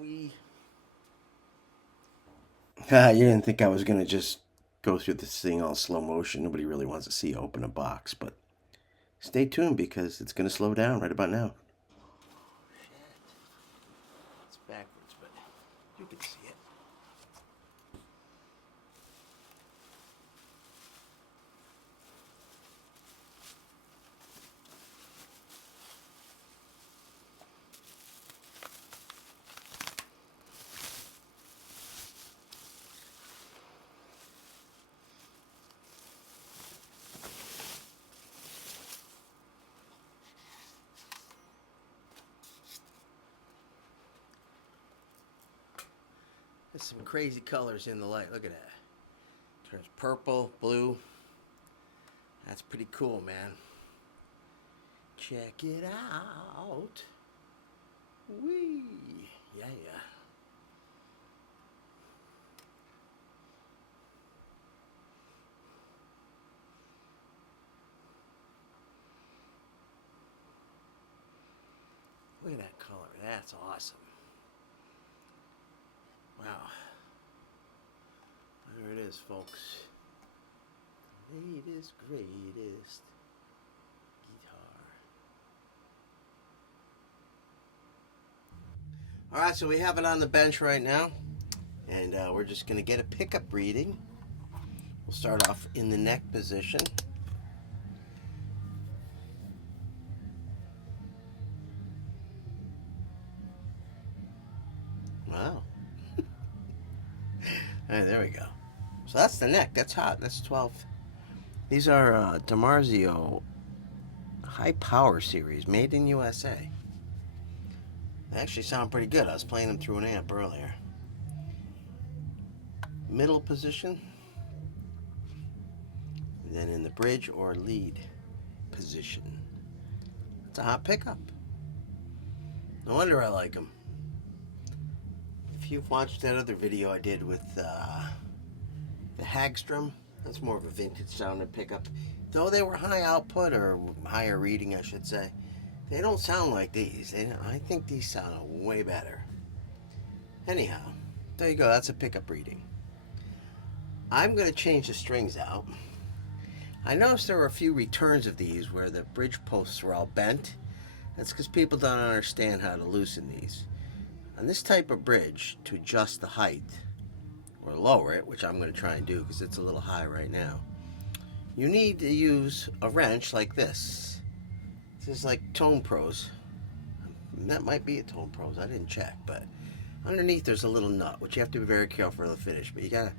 We. You didn't think I was going to just go through this thing all slow motion. Nobody really wants to see you open a box, but stay tuned because it's going to slow down right about now. Shit. It's backwards, but you can see it. There's some crazy colors in the light. Look at that. Turns purple, blue. That's pretty cool, man. Check it out. Wee. Yeah, yeah. Look at that color. That's awesome. Wow. There it is, folks. Latest, greatest guitar. All right, so we have it on the bench right now, and we're just going to get a pickup reading. We'll start off in the neck position. Wow. All right, there we go. So that's the neck. That's hot. That's 12. These are DiMarzio High Power Series, made in USA. They actually sound pretty good. I was playing them through an amp earlier. Middle position. And then in the bridge or lead position. It's a hot pickup. No wonder I like them. If you've watched that other video I did with the Hagstrom, that's more of a vintage sounding pickup. Though they were high output, or higher reading I should say, they don't sound like these. I think these sound way better. Anyhow, there you go. That's a pickup reading. I'm going to change the strings out. I noticed there were a few returns of these where the bridge posts were all bent. That's because people don't understand how to loosen these. On this type of bridge, to adjust the height or lower it, which I'm going to try and do because it's a little high right now, you need to use a wrench like this. This is like Tone Pros. That might be a Tone Pros. I didn't check, but underneath there's a little nut, which you have to be very careful for the finish. But you gotta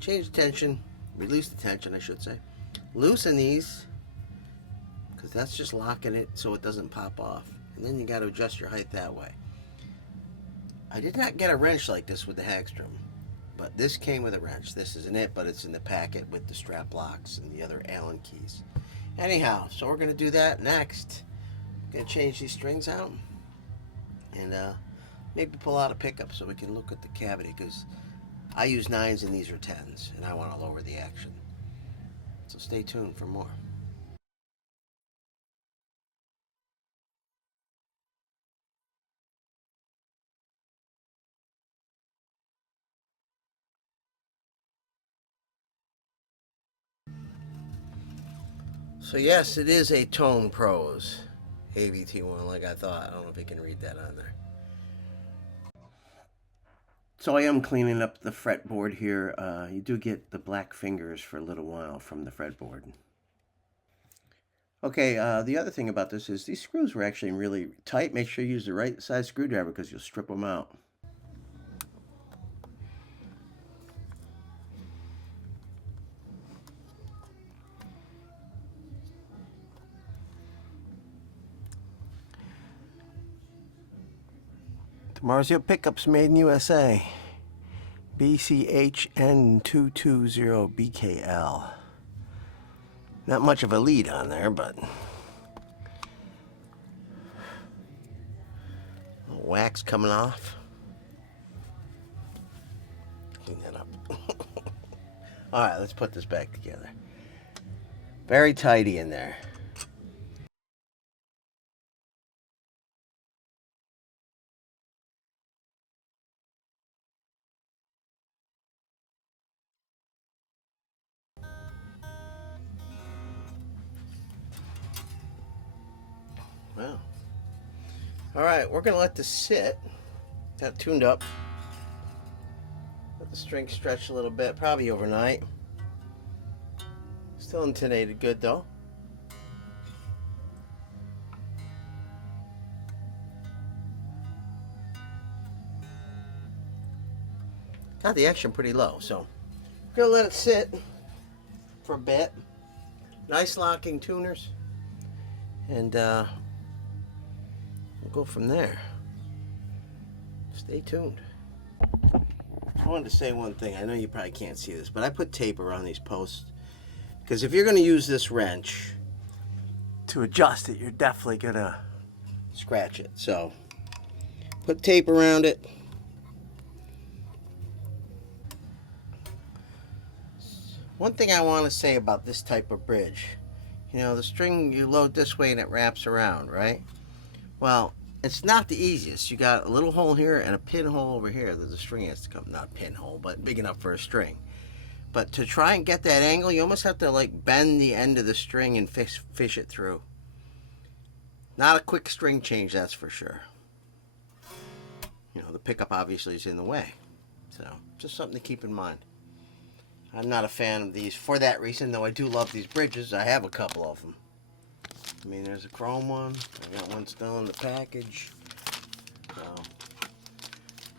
change the tension, release the tension, I should say. Loosen these, because that's just locking it so it doesn't pop off. And then you got to adjust your height that way. I did not get a wrench like this with the Hagstrom, but this came with a wrench. This isn't it, but it's in the packet with the strap locks and the other Allen keys. Anyhow, so we're going to do that next. I'm going to change these strings out and maybe pull out a pickup so we can look at the cavity, because I use 9s and these are 10s, and I want to lower the action. So stay tuned for more. So yes, it is a Tone Pros AVT1 like I thought. I don't know if you can read that on there. So I am cleaning up the fretboard here. You do get the black fingers for a little while from the fretboard. Okay, the other thing about this is these screws were actually really tight. Make sure you use the right size screwdriver because you'll strip them out. DiMarzio pickups made in USA. BCHN220BKL. Not much of a lead on there, but wax coming off. Clean that up. All right, let's put this back together. Very tidy in there. Alright, we're going to let this sit. Got it tuned up. Let the string stretch a little bit, probably overnight. Still intonated good though. Got the action pretty low, so we're going to let it sit for a bit. Nice locking tuners. And we'll go from there. Stay tuned. I wanted to say one thing. I know you probably can't see this, but I put tape around these posts because if you're going to use this wrench to adjust it, you're definitely going to scratch it. So put tape around it. One thing I want to say about this type of bridge, you know, the string you load this way and it wraps around, right? Well, it's not the easiest. You got a little hole here and a pinhole over here that the string has to come, not pinhole, but big enough for a string. But to try and get that angle, you almost have to like bend the end of the string and fish it through. Not a quick string change, that's for sure. You know, the pickup obviously is in the way. So, just something to keep in mind. I'm not a fan of these for that reason, though I do love these bridges. I have a couple of them. I mean, there's a chrome one. I got one still in the package. So,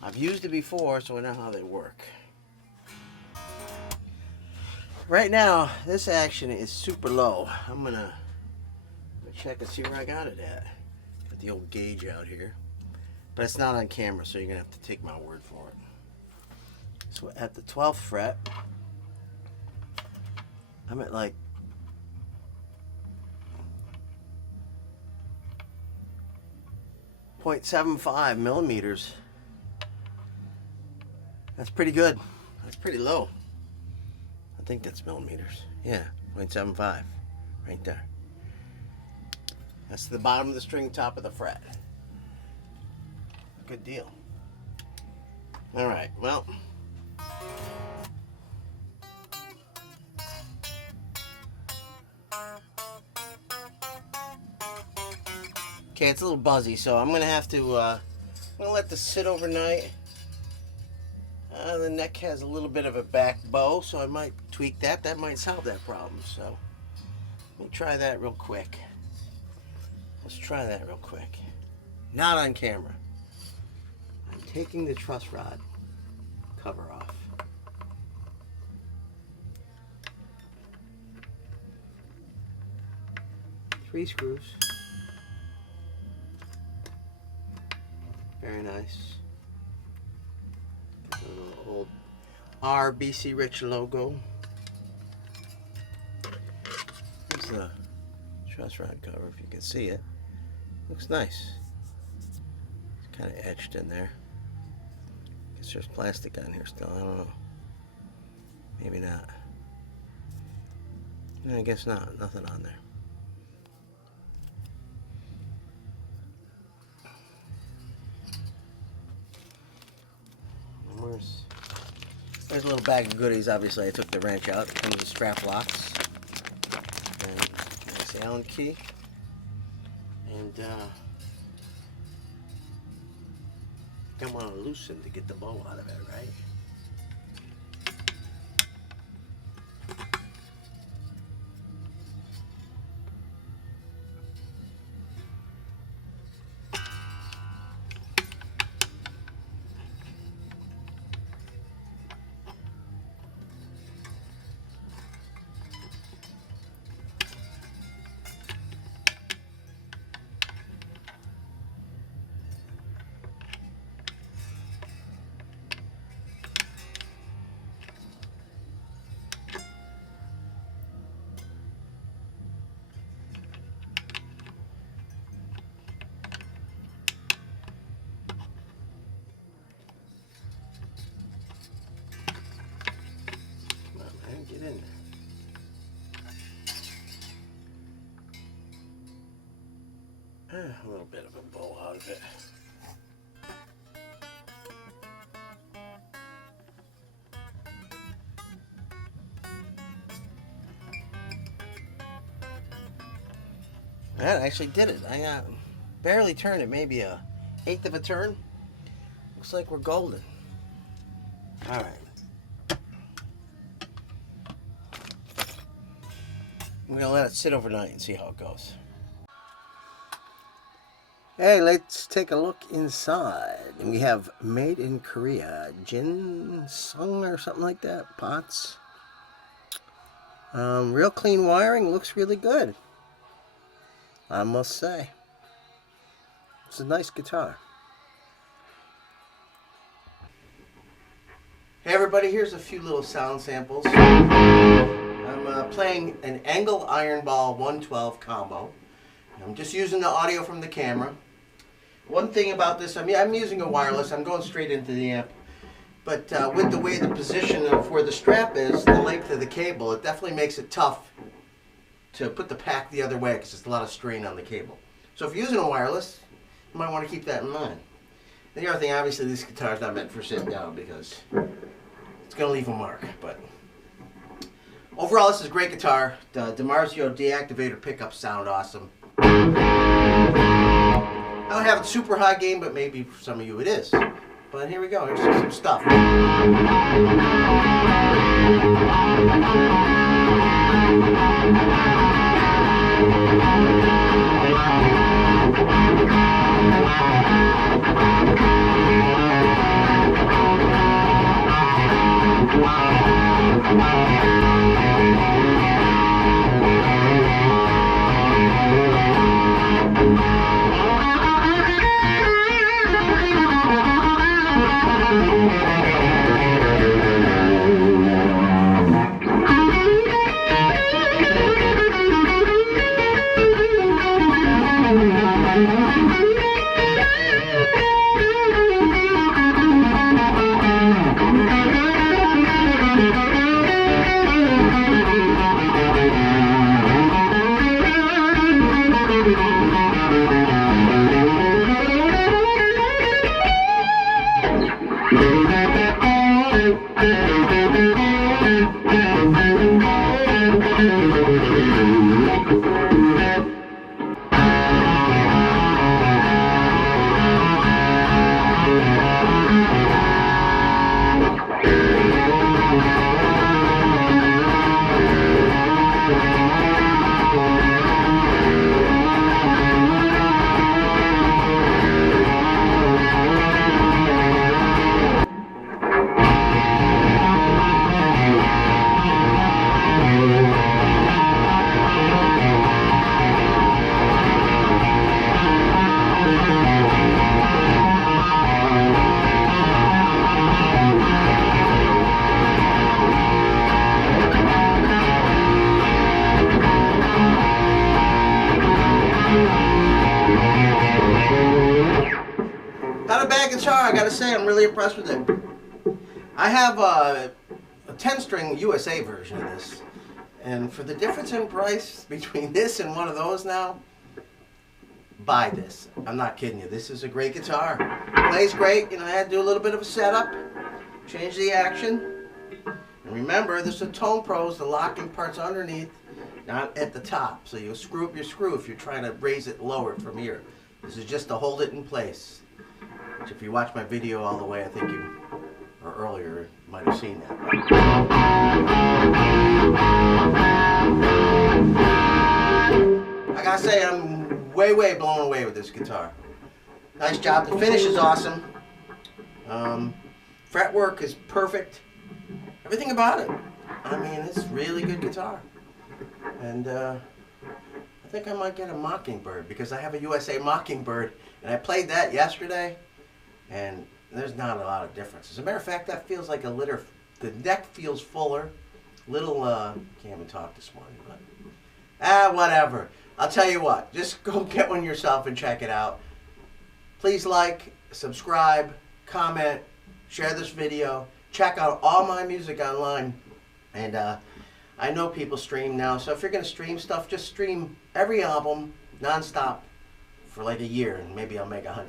I've used it before, so I know how they work. Right now, this action is super low. I'm gonna check and see where I got it at. Got the old gauge out here. But it's not on camera, so you're gonna have to take my word for it. So at the 12th fret, I'm at like 0.75 millimeters. That's pretty good. That's pretty low. I think that's millimeters. Yeah, 0.75 right there. That's the bottom of the string, top of the fret. Good deal. All right, well. Okay, it's a little buzzy, so I'm gonna have to, I'm gonna let this sit overnight. The neck has a little bit of a back bow, so I might tweak that. That might solve that problem, so let me try that real quick. Let's try that real quick. Not on camera. I'm taking the truss rod cover off. Three screws. Very nice. Got a little old RBC Rich logo. Here's the truss rod cover, if you can see it. Looks nice. It's kind of etched in there. Guess there's plastic on here still. I don't know. Maybe not. I guess not. Nothing on there. There's a little bag of goodies. Obviously, I took the wrench out. It comes with strap locks. And nice Allen key. And I want to loosen to get the bow out of it, right? Get in there. A little bit of a bow out of it. That actually did it. barely turned it, maybe a eighth of a turn. Looks like we're golden. All right. We're gonna let it sit overnight and see how it goes. Hey, let's take a look inside. We have made in Korea, Jin-sung or something like that, pots. Real clean wiring, looks really good, I must say. It's a nice guitar. Hey everybody, here's a few little sound samples. I'm playing an Engel Iron Ball 112 combo. I'm just using the audio from the camera. One thing about this, I'm using a wireless, I'm going straight into the amp. But with the way the position of where the strap is, the length of the cable, it definitely makes it tough to put the pack the other way because there's a lot of strain on the cable. So if you're using a wireless, you might want to keep that in mind. And the other thing, obviously this guitar's not meant for sitting down because it's going to leave a mark. But overall, this is a great guitar. The DiMarzio deactivator pickups sound awesome. I don't have a super high gain, but maybe for some of you it is. But here we go, here's some stuff. Not a bad guitar, I gotta say, I'm really impressed with it. I have a 10-string USA version of this, and for the difference in price between this and one of those now, buy this. I'm not kidding you, this is a great guitar. Plays great, I had to do a little bit of a setup, change the action, and remember, this is a Tone Pros, the locking part's underneath, not at the top, so you'll screw up your screw if you're trying to raise it lower from here. This is just to hold it in place. Which if you watch my video all the way, I think you, or earlier, might have seen that. I gotta say, I'm way blown away with this guitar. Nice job. The finish is awesome. Fretwork is perfect. Everything about it. I mean, it's a really good guitar. And I think I might get a Mockingbird because I have a USA Mockingbird, and I played that yesterday. And there's not a lot of difference. As a matter of fact, that feels like a litter. The neck feels fuller. Little, can't even talk this morning, but whatever. I'll tell you what, just go get one yourself and check it out. Please like, subscribe, comment, share this video. Check out all my music online. And I know people stream now, so if you're going to stream stuff, just stream every album nonstop for like a year, and maybe I'll make $100.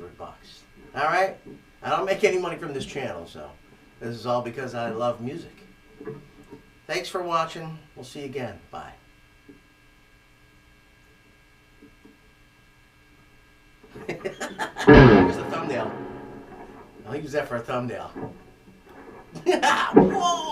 Alright? I don't make any money from this channel, so this is all because I love music. Thanks for watching. We'll see you again. Bye. Here's a thumbnail. I'll use that for a thumbnail. Whoa!